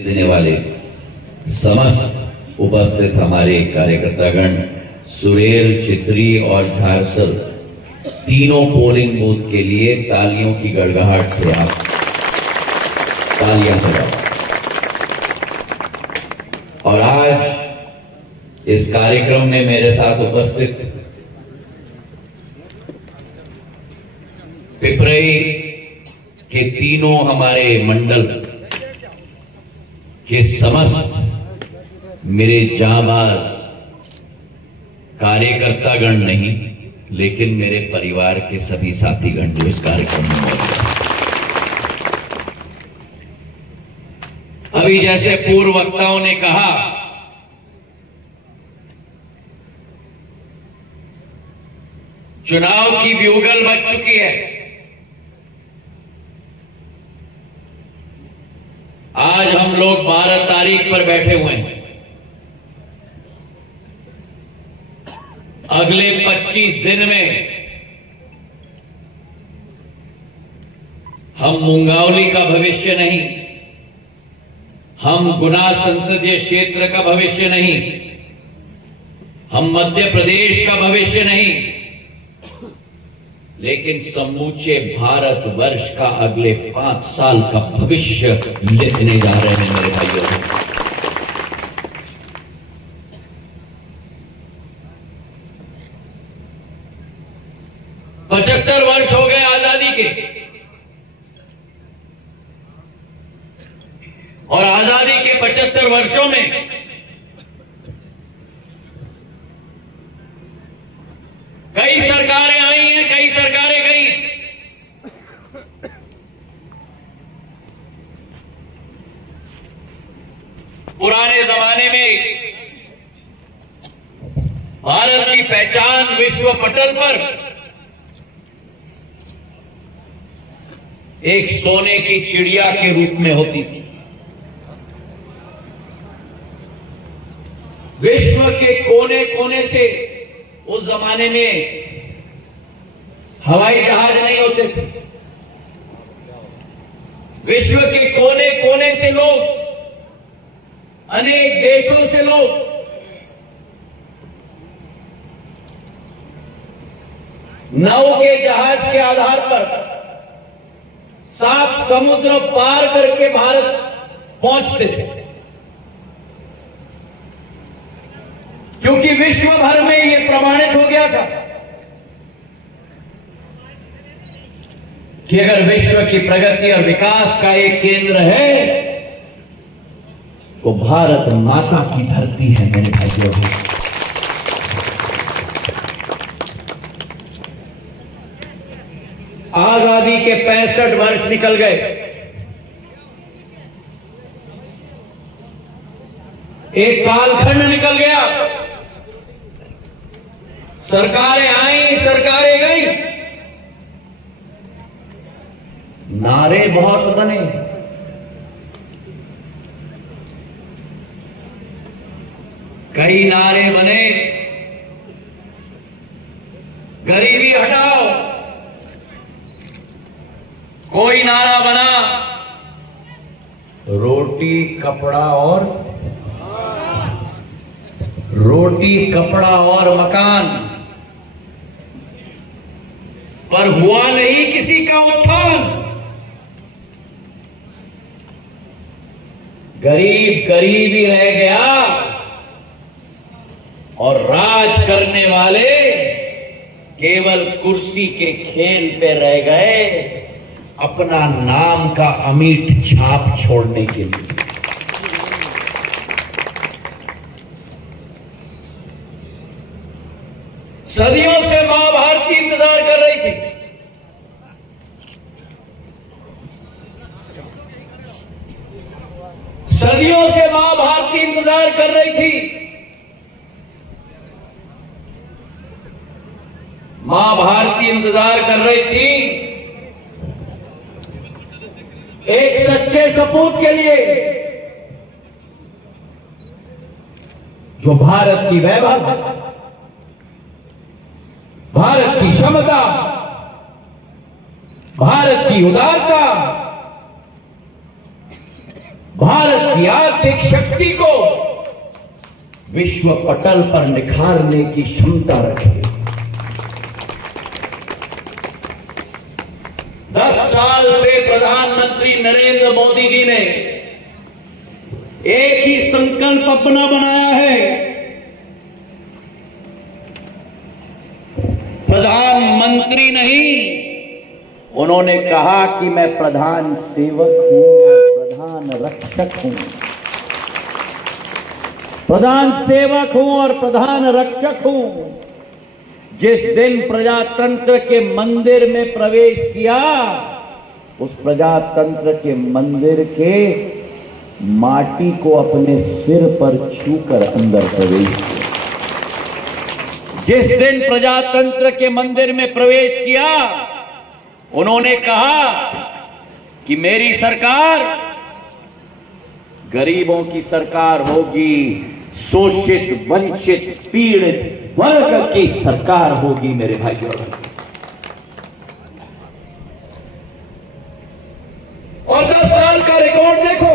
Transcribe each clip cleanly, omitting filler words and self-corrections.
देने वाले समस्त उपस्थित हमारे कार्यकर्तागण सुरेल, चित्री और झारसल तीनों पोलिंग बूथ के लिए तालियों की गड़गड़ाहट से आप तालियां बजाओ। और आज इस कार्यक्रम में मेरे साथ उपस्थित पिपरई के तीनों हमारे मंडल के समस्त मेरे जांबाज कार्यकर्तागण नहीं, लेकिन मेरे परिवार के सभी साथीगण जो इस कार्यक्रम में मौजूद हैं। अभी जैसे पूर्व वक्ताओं ने कहा, चुनाव की ब्यूगल बज चुकी है। आज हम लोग 12 तारीख पर बैठे हुए हैं। अगले 25 दिन में हम मुंगावली का भविष्य नहीं, हम गुना संसदीय क्षेत्र का भविष्य नहीं, हम मध्य प्रदेश का भविष्य नहीं, लेकिन समूचे भारतवर्ष का अगले 5 साल का भविष्य लिखने जा रहे हैं मेरे भाइयों। 75 वर्ष हो गए आजादी के, और आजादी के 75 वर्षों में कई सरकारें आई हैं, कई सरकारें गई। पुराने जमाने में भारत की पहचान विश्व पटल पर एक सोने की चिड़िया के रूप में होती थी। विश्व के कोने कोने से उस जमाने में हवाई जहाज नहीं होते थे। विश्व के कोने कोने से लोग, अनेक देशों से लोग नाव के जहाज के आधार पर 7 समुद्र पार करके भारत पहुंचते थे, क्योंकि विश्व भर में यह प्रमाणित हो गया था कि अगर विश्व की प्रगति और विकास का एक केंद्र है तो भारत माता की धरती है मेरे भाइयों। आजादी के 65 वर्ष निकल गए। एक कालखंड निकल गया। सरकारें आई, सरकारें गई, नारे बहुत बने, कई नारे बने। गरीबी हटाओ, कोई नारा बना रोटी कपड़ा और मकान, पर हुआ नहीं किसी का उत्थान। गरीब गरीब ही रह गया और राज करने वाले केवल कुर्सी के खेल पे रह गए, अपना नाम का अमिट छाप छोड़ने के लिए। सदियों से मां भारती इंतजार कर रही थी। सदियों से मां भारती इंतजार कर रही थी। मां भारती इंतजार कर रही थी एक सच्चे सपूत के लिए, जो भारत की वैभव, भारत की क्षमता, भारत की उदारता, भारत की आर्थिक शक्ति को विश्व पटल पर निखारने की क्षमता रखे। 10 साल से प्रधानमंत्री नरेंद्र मोदी जी ने एक ही संकल्प अपना बनाया है, प्रधानमंत्री नहीं, उन्होंने कहा कि मैं प्रधान सेवक हूं और प्रधान रक्षक हूं। प्रधान सेवक हूं और प्रधान रक्षक हूं। जिस दिन प्रजातंत्र के मंदिर में प्रवेश किया, उस प्रजातंत्र के मंदिर के माटी को अपने सिर पर छूकर अंदर प्रवेश किया। जिस दिन प्रजातंत्र के मंदिर में प्रवेश किया, उन्होंने कहा कि मेरी सरकार गरीबों की सरकार होगी, शोषित, वंचित, पीड़ित वर्ग की सरकार होगी। मेरे भाइयों, और 10 साल का रिकॉर्ड देखो,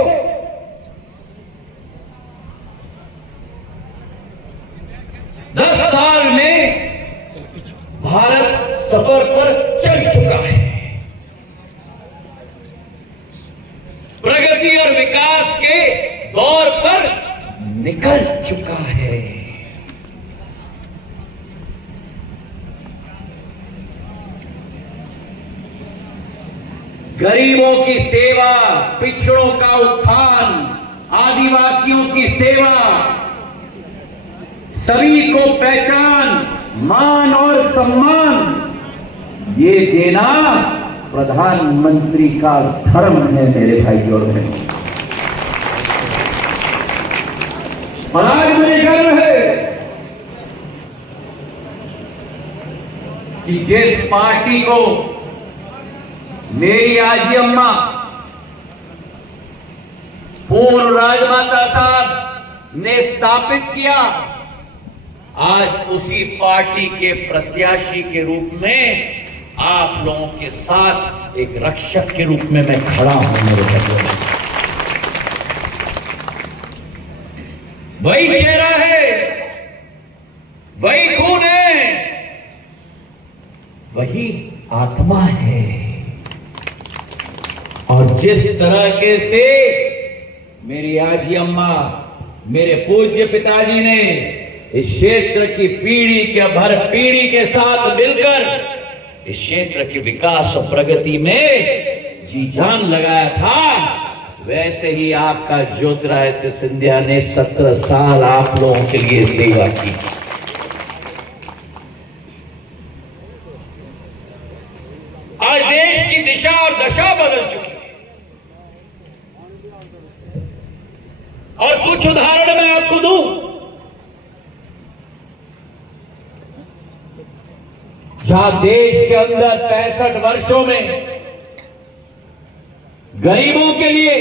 भारत सफर पर चल चुका है। प्रगति और विकास के दौर पर निकल चुका है। गरीबों की सेवा, पिछड़ों का उत्थान, आदिवासियों की सेवा, सभी को पहचान, मान और सम्मान ये देना प्रधानमंत्री का धर्म है। मेरे भाइयों और बहनों, और आज मुझे गर्व है कि जिस पार्टी को मेरी आजी अम्मा पूर्ण राजमाता साहब ने स्थापित किया, आज उसी पार्टी के प्रत्याशी के रूप में आप लोगों के साथ एक रक्षक के रूप में मैं खड़ा हूं। मेरे भाइयों, वही चेहरा है, वही खून है, वही आत्मा है। और जिस तरीके से मेरी आजी अम्मा, मेरे पूज्य पिताजी ने इस क्षेत्र की पीढ़ी के भर पीढ़ी के साथ मिलकर इस क्षेत्र के विकास और प्रगति में जी जान लगाया था, वैसे ही आपका ज्योतिरादित्य सिंधिया ने 17 साल आप लोगों के लिए सेवा की। आज देश की दिशा और दशा बदल चुकी है। और कुछ उदाहरण मैं आपको दूं। जहां देश के अंदर 65 वर्षों में गरीबों के लिए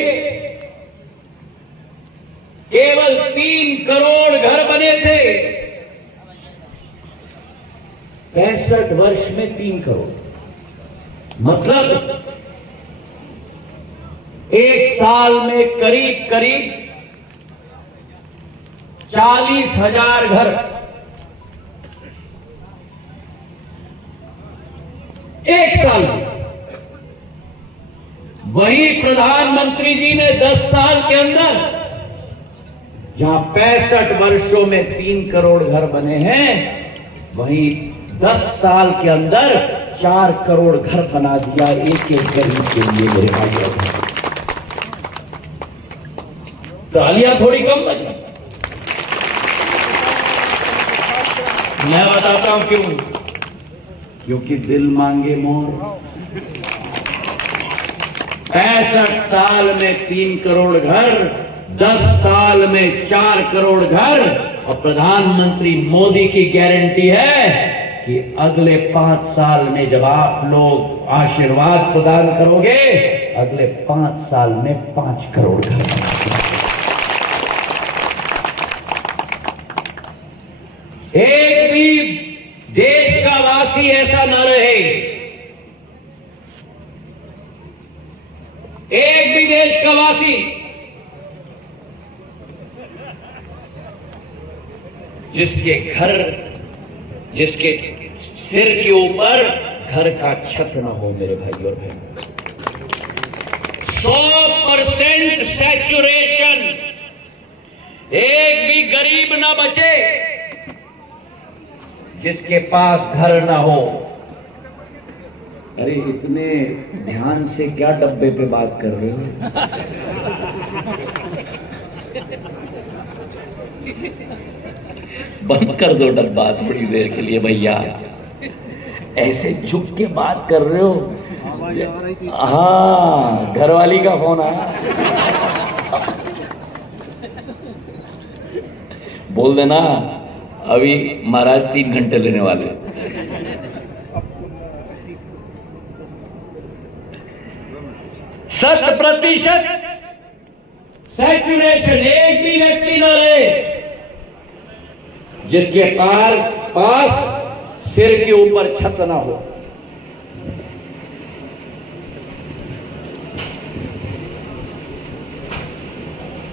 केवल 3 करोड़ घर बने थे, 65 वर्ष में 3 करोड़, मतलब एक साल में करीब करीब 40,000 घर। एक साल में। वही प्रधानमंत्री जी ने 10 साल के अंदर, जहां 65 वर्षों में 3 करोड़ घर बने हैं, वहीं 10 साल के अंदर 4 करोड़ घर बना दिया एक एक गरीब के लिए। मेरे भाइयों, तालियां थोड़ी कम बजी। मैं बताता हूं क्यों। क्योंकि दिल मांगे मोर। 65 साल में 3 करोड़ घर, 10 साल में 4 करोड़ घर, और प्रधानमंत्री मोदी की गारंटी है कि अगले 5 साल में जब आप लोग आशीर्वाद प्रदान करोगे, अगले 5 साल में 5 करोड़ घर। एक भी देश का वासी ऐसा न रहे, एक भी देश का वासी जिसके सिर के ऊपर घर का छत ना हो मेरे भाई और बहन। 100% सैचुरेशन, एक भी गरीब ना बचे जिसके पास घर ना हो। अरे इतने ध्यान से क्या डब्बे पे बात कर रहे हो? बंद कर दो डब्बा थोड़ी देर के लिए भैया, ऐसे झुक के बात कर रहे हो। हाँ, घरवाली का फोन आया, बोल देना अभी महाराज 3 घंटे लेने वाले। 100% सैचुरेशन, एक भी व्यक्ति न रहे जिसके पास सिर के ऊपर छत ना हो।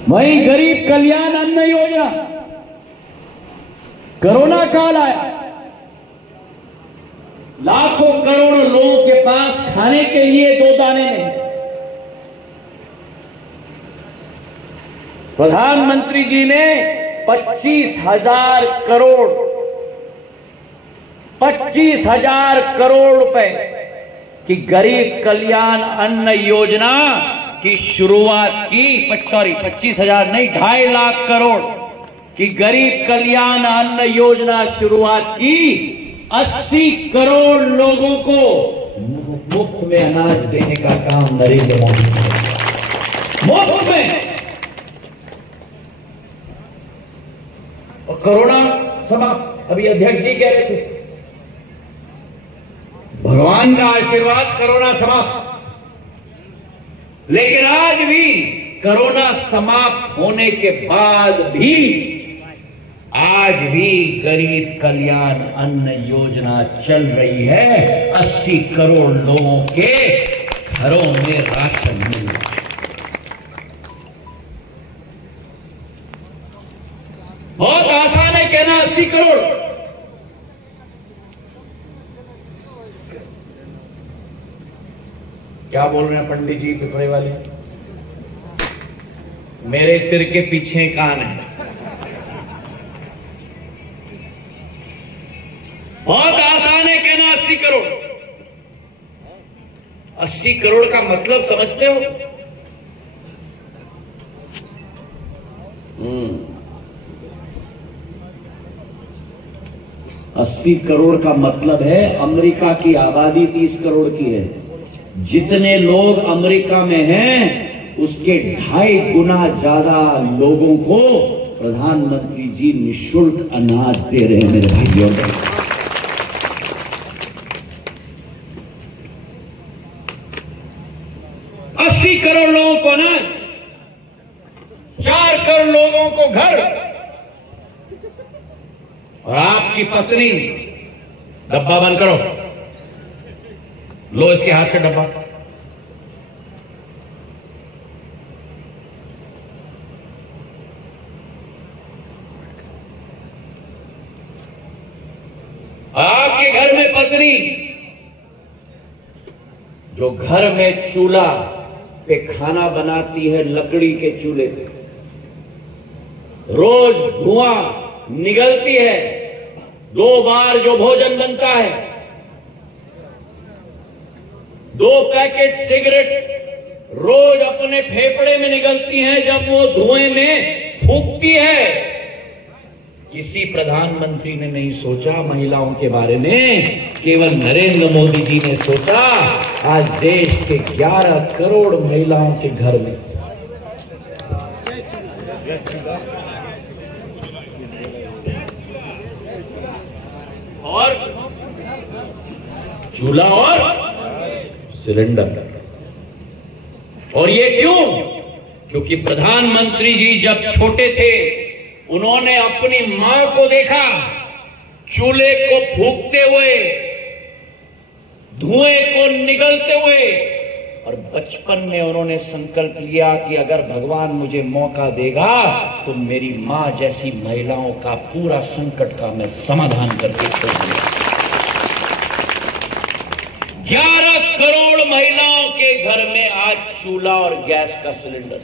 वहीं गरीब कल्याण अन्न योजना, कोरोना काल आया, लाखों करोड़ों लोगों के पास खाने के लिए 2 दाने नहीं। प्रधानमंत्री जी ने 25,000 करोड़ रुपए की गरीब कल्याण अन्न योजना की शुरुआत की। 25,000 नहीं, 2.5 लाख करोड़ की गरीब कल्याण अन्न योजना शुरुआत की। 80 करोड़ लोगों को मुफ्त में अनाज देने का काम नरेंद्र मोदी ने, मुफ्त में। और कोरोना समाप्त, अभी अध्यक्ष जी कह रहे थे, भगवान का आशीर्वाद, कोरोना समाप्त। लेकिन आज भी कोरोना समाप्त होने के बाद भी आज भी गरीब कल्याण अन्न योजना चल रही है। 80 करोड़ लोगों के घरों में राशन मिल रहा है। बहुत आसान है कहना 80 करोड़। क्या बोल रहे हैं पंडित जी पिपरे वाले? मेरे सिर के पीछे कान है। बहुत आसान है कहना 80 करोड़। 80 करोड़ का मतलब समझते हो? 80 करोड़ का मतलब है अमेरिका की आबादी 30 करोड़ की है। जितने लोग अमेरिका में हैं उसके 2.5 गुना ज्यादा लोगों को प्रधानमंत्री जी निःशुल्क अनाज दे रहे हैं मेरे भाइयों और बहनों। 80 करोड़ लोगों को अनाज, 4 करोड़ लोगों को घर। और आपकी पत्नी, डब्बा बंद करो, लो इसके हाथ से डब्बा। आपके घर में पत्नी जो घर में चूल्हा पे खाना बनाती है, लकड़ी के चूल्हे पे, रोज धुआं निकलती है, 2 बार जो भोजन बनता है, 2 पैकेट सिगरेट रोज अपने फेफड़े में निकलती हैं जब वो धुएं में फूंकती है। किसी प्रधानमंत्री ने नहीं सोचा महिलाओं के बारे में, केवल नरेंद्र मोदी जी ने सोचा। आज देश के 11 करोड़ महिलाओं के घर में और चूल्हा और सिलेंडर। और ये क्यों? क्योंकि प्रधानमंत्री जी जब छोटे थे उन्होंने अपनी मां को देखा चूल्हे को फूंकते हुए, धुएं को निगलते हुए, और बचपन में उन्होंने संकल्प लिया कि अगर भगवान मुझे मौका देगा तो मेरी मां जैसी महिलाओं का पूरा संकट का मैं समाधान करके छोड़ूंगा। 11 करोड़ महिलाओं के घर में आज चूल्हा और गैस का सिलेंडर।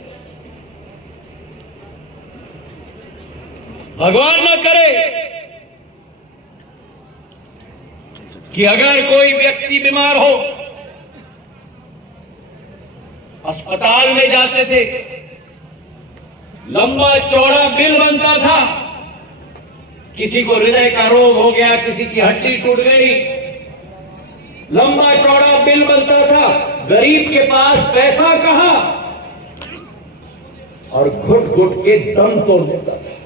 भगवान न करे कि अगर कोई व्यक्ति बीमार हो, अस्पताल में जाते थे, लंबा चौड़ा बिल बनता था, किसी को हृदय का रोग हो गया, किसी की हड्डी टूट गई, लंबा चौड़ा बिल बनता था, गरीब के पास पैसा कहां और घुट घुट के दम तोड़ देता था।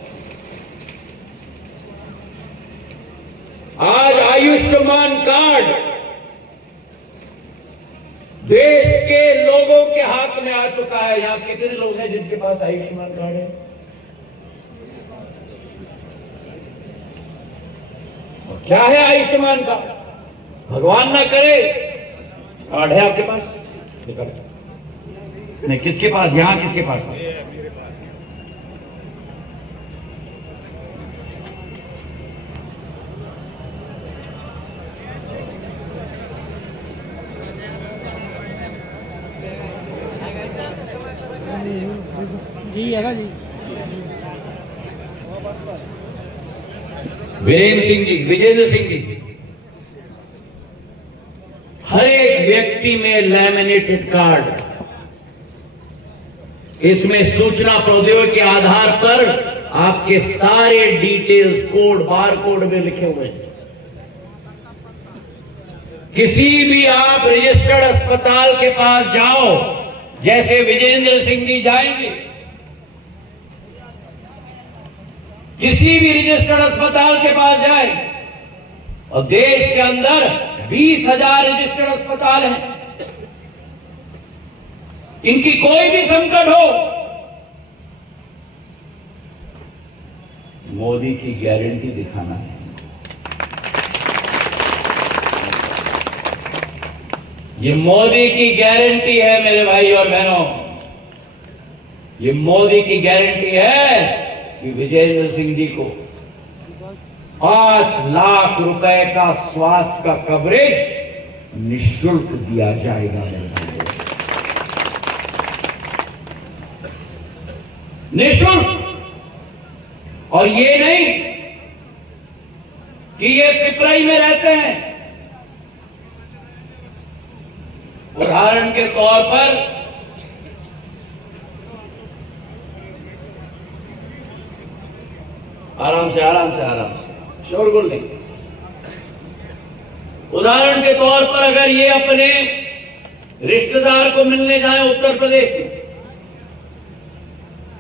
आज आयुष्मान कार्ड देश के लोगों के हाथ में आ चुका है। यहां कितने लोग हैं जिनके पास आयुष्मान कार्ड है? और क्या है आयुष्मान कार्ड? भगवान ना करे कार्ड है आपके पास? नहीं, किसके पास? यहां किसके पास है? जी है जी। वीरेंद्र सिंह जी, विजेंद्र सिंह जी, हर एक व्यक्ति में लैमिनेटेड कार्ड, इसमें सूचना प्रौद्योगिकी के आधार पर आपके सारे डिटेल्स कोड, बार कोड में लिखे हुए हैं। किसी भी आप रजिस्टर्ड अस्पताल के पास जाओ, जैसे विजेंद्र सिंह जी जाएंगे, किसी भी रजिस्टर्ड अस्पताल के पास जाए, और देश के अंदर 20,000 रजिस्टर्ड अस्पताल हैं, इनकी कोई भी संकट हो, मोदी की गारंटी दिखाना है। ये मोदी की गारंटी है मेरे भाई और बहनों, ये मोदी की गारंटी है कि विजेंद्र सिंह जी को 5 लाख रुपए का स्वास्थ्य का कवरेज निःशुल्क दिया जाएगा। निःशुल्क। और ये नहीं कि ये पिपराई में रहते हैं। उदाहरण के तौर पर आराम से शोरगुल नहीं। उदाहरण के तौर पर अगर ये अपने रिश्तेदार को मिलने जाए उत्तर प्रदेश में,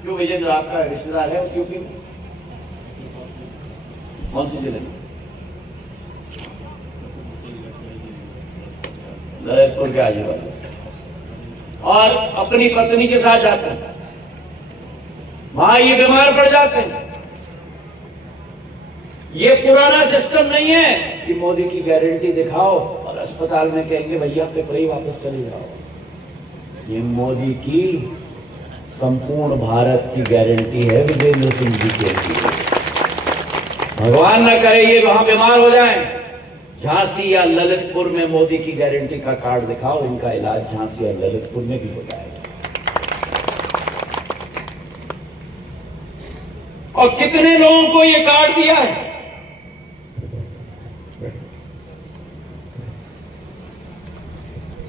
क्यों विजेंद्र आपका रिश्तेदार है यूपी में? कौन से जिले में? ललितपुर के आजू बाजू। और अपनी पत्नी के साथ जाते हैं, वहां ये बीमार पड़ जाते हैं। ये पुराना सिस्टम नहीं है कि मोदी की गारंटी दिखाओ और अस्पताल में कहेंगे भैया पिपराई वापस चले जाओ। ये मोदी की संपूर्ण भारत की गारंटी है विजेंद्र सिंह जी के लिए। भगवान न करे ये वहां बीमार हो जाए, झांसी या ललितपुर में मोदी की गारंटी का कार्ड दिखाओ, इनका इलाज झांसी या ललितपुर में भी हो जाएगा। और कितने लोगों को ये कार्ड दिया है?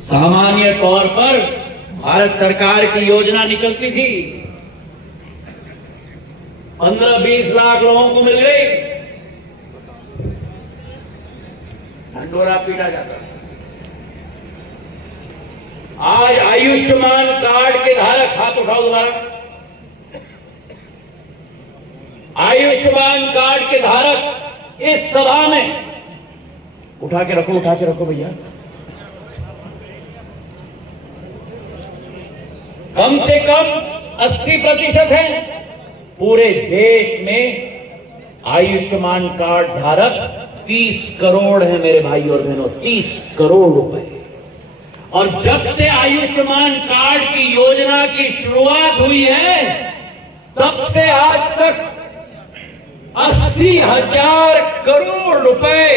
सामान्य तौर पर भारत सरकार की योजना निकलती थी, 15-20 लाख लोगों को मिल गई, ढंडोरा पीटा जाता। आज आयुष्मान कार्ड के धारक, हाथ उठाओ दोबारा, आयुष्मान कार्ड के धारक इस सभा में उठा के रखो भैया, कम से कम 80% है। पूरे देश में आयुष्मान कार्ड धारक 30 करोड़ है मेरे भाई और बहनों, 30 करोड़ रुपए। और जब से आयुष्मान कार्ड की योजना की शुरुआत हुई है तब से आज तक 80,000 करोड़ रुपए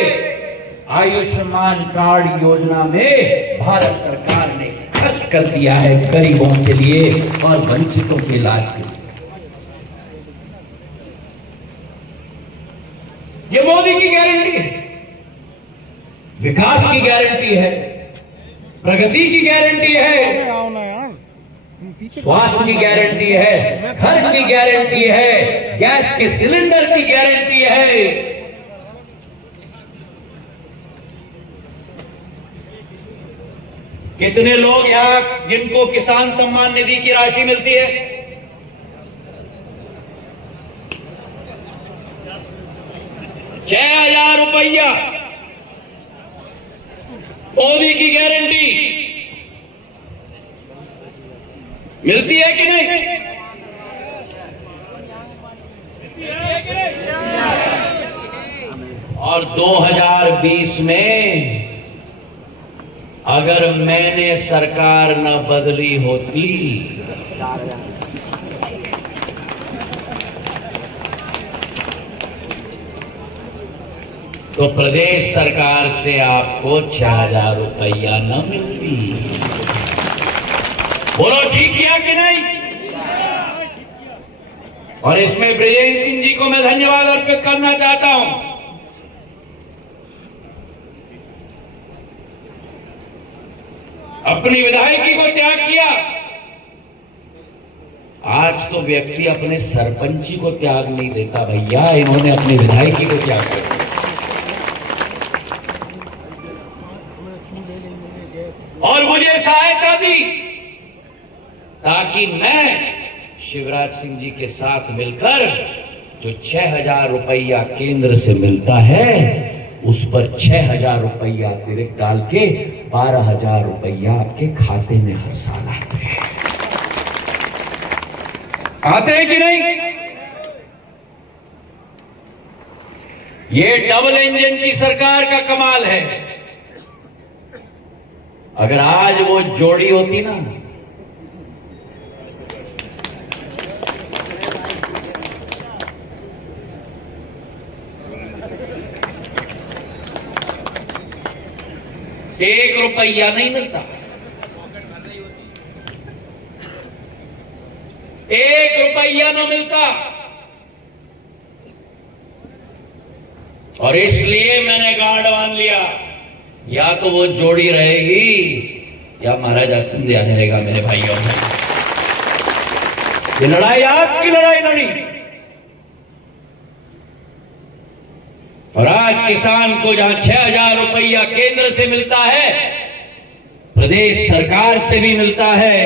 आयुष्मान कार्ड योजना में भारत सरकार ने खर्च कर दिया है गरीबों के लिए और वंचितों के इलाज के लिए। ये मोदी की गारंटी है, विकास की गारंटी है, प्रगति की गारंटी है, स्वास्थ्य की गारंटी है, घर की गारंटी है, गैस के सिलेंडर की गारंटी है। कितने लोग यहां जिनको किसान सम्मान निधि की राशि मिलती है? ₹6,000 मोदी की गारंटी मिलती है कि नहीं? और 2020 में अगर मैंने सरकार न बदली होती तो प्रदेश सरकार से आपको 6,000 रुपया न मिलती। बोलो ठीक किया कि नहीं? और इसमें ब्रिजेश सिंह जी को मैं धन्यवाद अर्पित करना चाहता हूं। अपनी विधायकी को त्याग किया। आज तो व्यक्ति अपने सरपंची को त्याग नहीं देता भैया, इन्होंने अपनी विधायकी को त्याग कर दिया। और मुझे सहायता दी ताकि मैं शिवराज सिंह जी के साथ मिलकर जो 6,000 रुपया केंद्र से मिलता है उस पर 6,000 रुपया अतिरिक्त डाल के 12,000 रुपया आपके खाते में हर साल आते हैं। आते हैं कि नहीं? ये डबल इंजन की सरकार का कमाल है। अगर आज वो जोड़ी होती ना, ₹1 नहीं मिलता, ₹1 न मिलता। और इसलिए मैंने गांड बांध लिया, या तो वो जोड़ी रहेगी या महाराजा सिंधिया जाएगा। मेरे भाइयों ने ये लड़ाई आपकी लड़ाई लड़ी, और आज किसान को जहां 6,000 रुपया केंद्र से मिलता है, प्रदेश सरकार से भी मिलता है,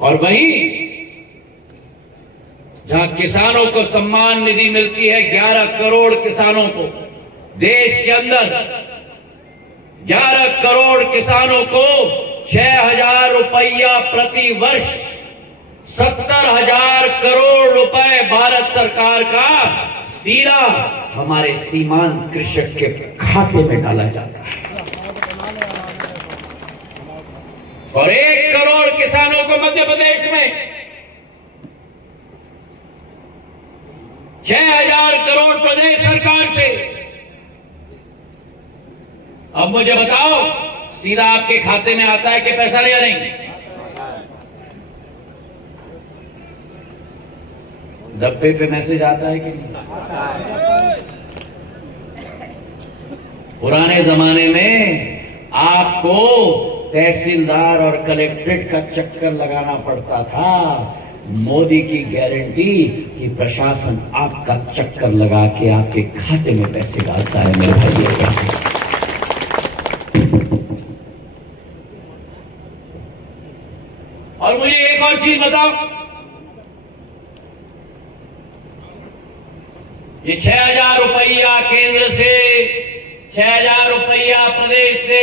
और वहीं जहां किसानों को सम्मान निधि मिलती है, 11 करोड़ किसानों को देश के अंदर 11 करोड़ किसानों को 6,000 रुपया प्रति वर्ष 70,000 करोड़ रुपए भारत सरकार का सीधा हमारे सीमांत कृषक के खाते में डाला जाता है। और 1 करोड़ किसानों को मध्य प्रदेश में 6,000 करोड़ प्रदेश सरकार से। अब मुझे बताओ, सीधा आपके खाते में आता है कि पैसा या नहीं? डब्बे पे मैसेज आता है कि नहीं? पुराने जमाने में आपको तहसीलदार और कलेक्ट्रेट का चक्कर लगाना पड़ता था। मोदी की गारंटी कि प्रशासन आपका चक्कर लगा के आपके खाते में पैसे डालता है। मेरे भाइयों, और मुझे एक और चीज बताओ, ये 6,000 रुपया केंद्र से, 6,000 रुपया प्रदेश से,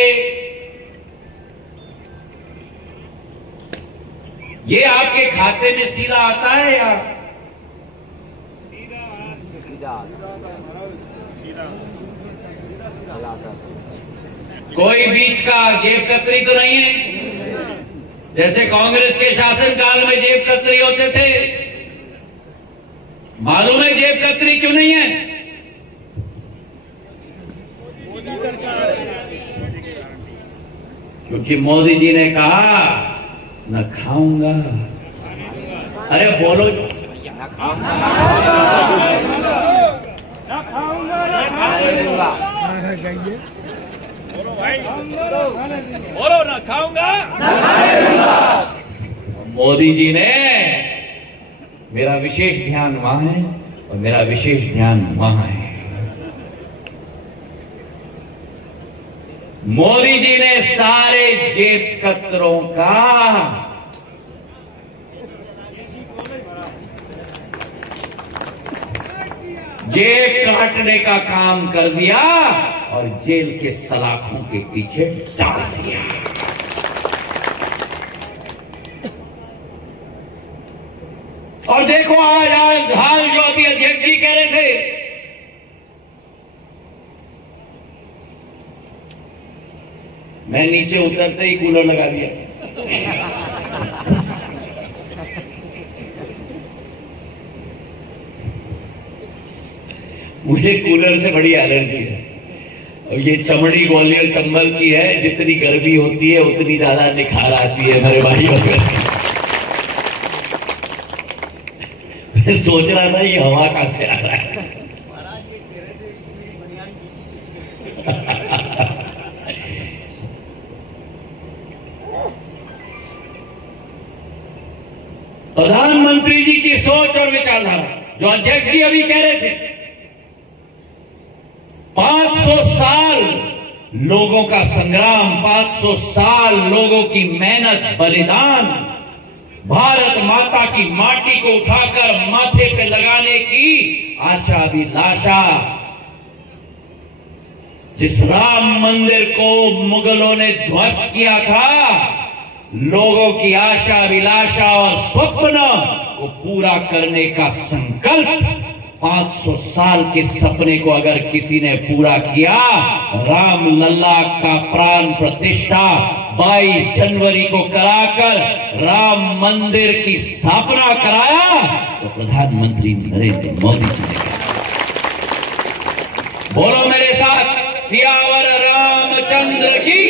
ये आपके खाते में सीधा आता है या कोई बीच का जेब कतरी तो नहीं है। जैसे कांग्रेस के शासनकाल में जेब कतरी होते थे, मालूम है जेब कतरी क्यों नहीं है? क्योंकि मोदी जी ने कहा न खाऊंगा, अरे बोलो, बोलो ना खाऊंगा। मोदी जी ने मेरा विशेष ध्यान वहां है और मेरा विशेष ध्यान वहां है। मोदी जी ने सारे जेब कतरों का जेब काटने का काम कर दिया और जेल के सलाखों के पीछे डाल दिया। और देखो आज हाल जो अभी अध्यक्ष जी कह रहे थे, मैं नीचे उतरते ही कूलर लगा दिया। मुझे कूलर से बड़ी एलर्जी है और ये चमड़ी ग्वालियर चंबल की है, जितनी गर्मी होती है उतनी ज्यादा निखार आती है मेरे भाई। मैं सोच रहा था ये हवा कहां से आ रहा है। प्रधानमंत्री जी की सोच और विचारधारा, जो अध्यक्ष जी अभी कह रहे थे, 500 साल लोगों का संग्राम, 500 साल लोगों की मेहनत, बलिदान, भारत माता की माटी को उठाकर माथे पे लगाने की आशा अभिलाषा, जिस राम मंदिर को मुगलों ने ध्वस्त किया था, लोगों की आशा अभिलाषा और स्वप्न को पूरा करने का संकल्प, 500 साल के सपने को अगर किसी ने पूरा किया, राम लल्ला का प्राण प्रतिष्ठा 22 जनवरी को कराकर राम मंदिर की स्थापना कराया, तो प्रधानमंत्री नरेंद्र मोदी जी ने किया। बोलो मेरे साथ, सियावर रामचंद्र की,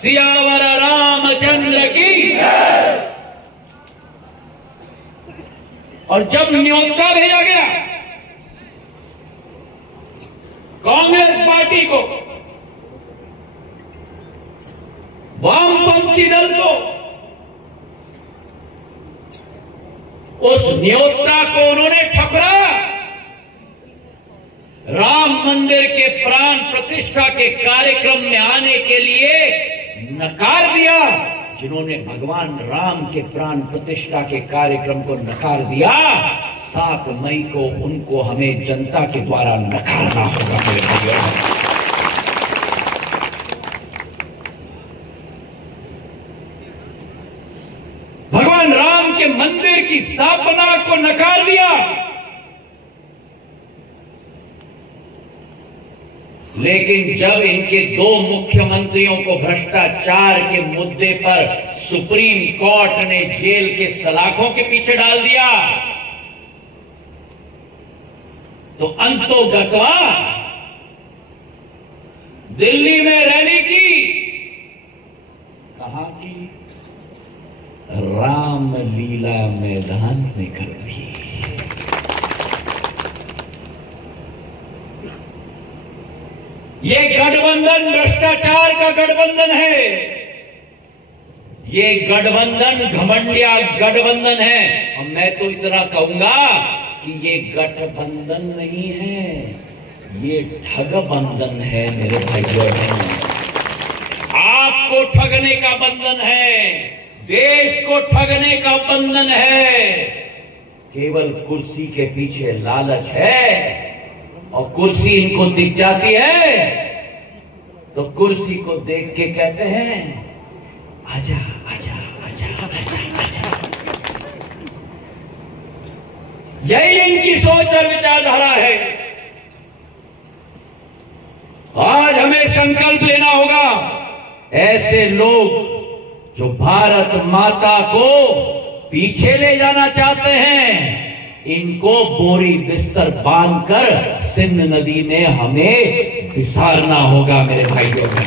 सियावर रामचंद्र की। और जब न्योता भेजा गया कांग्रेस पार्टी को, वामपंथी दल को, उस न्योता को उन्होंने ठुकराया, राम मंदिर के प्राण प्रतिष्ठा के कार्यक्रम में आने के लिए नकार दिया। जिन्होंने भगवान राम के प्राण प्रतिष्ठा के कार्यक्रम को नकार दिया, 7 मई को उनको हमें जनता के द्वारा नकारना होगा मेरे भाइयों। भगवान राम के मंदिर की स्थापना को नकार दिया, लेकिन जब इनके 2 मुख्यमंत्रियों को भ्रष्टाचार के मुद्दे पर सुप्रीम कोर्ट ने जेल के सलाखों के पीछे डाल दिया, तो अंतोगत्वा दिल्ली में रैली की, कहां की? रामलीला मैदान में कर दी। ये गठबंधन भ्रष्टाचार का गठबंधन है, ये गठबंधन घमंडिया गठबंधन है। और मैं तो इतना कहूंगा कि ये गठबंधन नहीं है, ये ठगबंधन है मेरे भाइयों। आपको ठगने का बंधन है, देश को ठगने का बंधन है। केवल कुर्सी के पीछे लालच है और कुर्सी इनको दिख जाती है तो कुर्सी को देख के कहते हैं आजा आजा आजा आजा आजा। यही इनकी सोच और विचारधारा है। आज हमें संकल्प लेना होगा। ऐसे लोग जो भारत माता को पीछे ले जाना चाहते हैं, इनको बोरी बिस्तर बांधकर सिंध नदी में हमें बिसारना होगा। मेरे भाइयों में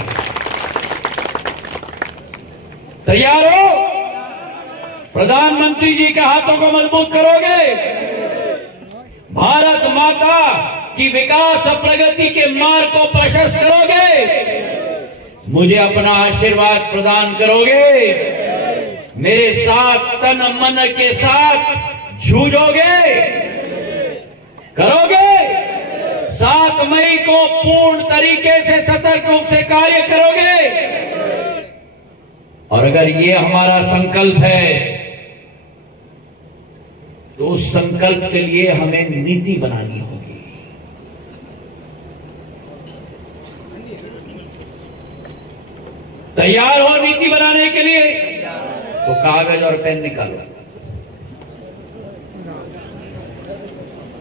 तैयार हो? प्रधानमंत्री जी के हाथों को मजबूत करोगे? भारत माता की विकास और प्रगति के मार्ग को प्रशस्त करोगे? मुझे अपना आशीर्वाद प्रदान करोगे? मेरे साथ तन मन के साथ जूझोगे? करोगे? 7 मई को पूर्ण तरीके से सतर्क रूप से कार्य करोगे? और अगर ये हमारा संकल्प है तो उस संकल्प के लिए हमें नीति बनानी होगी। तैयार हो नीति बनाने के लिए? तो कागज और पेन निकालो।